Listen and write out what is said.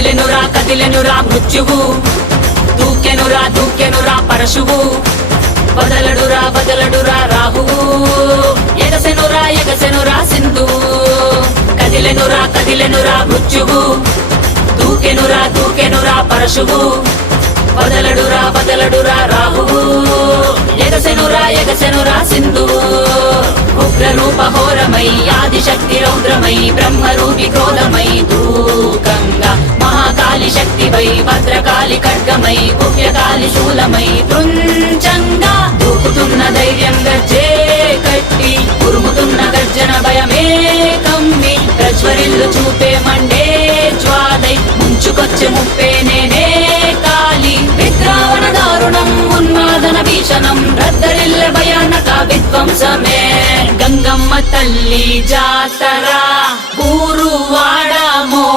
కదిలెనురా మృత్యువు, దూకెనురా పరశువు, వదలడురా రాహువు, ఎగసెనురా సింధువు. కదిలెనురా మృత్యువు, దూకెనురా పరశువు, వదలడురా రాహువు, ఎగసెనురా సింధువు. ఉగ్రరూప ఘోరమై ఆదిశక్తి రౌద్రమై బ్రహ్మరూపి క్రోధమై దూకంగా మహాకాళి శక్తివై భద్రకాళి ఖడ్గమై గుహ్యకాళి శూలమై కృంచంగా దూకుతున్న ధైర్యం గర్జే కట్టి ఉరుముతున్న గర్జన భయమే కమ్మి ప్రజ్వరిల్లు చూపే మండే జ్వాలై ముంచుకొచ్చే ముప్పే నేనే కాళి. విద్రావణ దారుణం ఉన్మాదన భీషణం రద్దరిల్ల భయానక విధ్వంసమే. గంగమ్మ తల్లి జాతర ఊరు వాడమో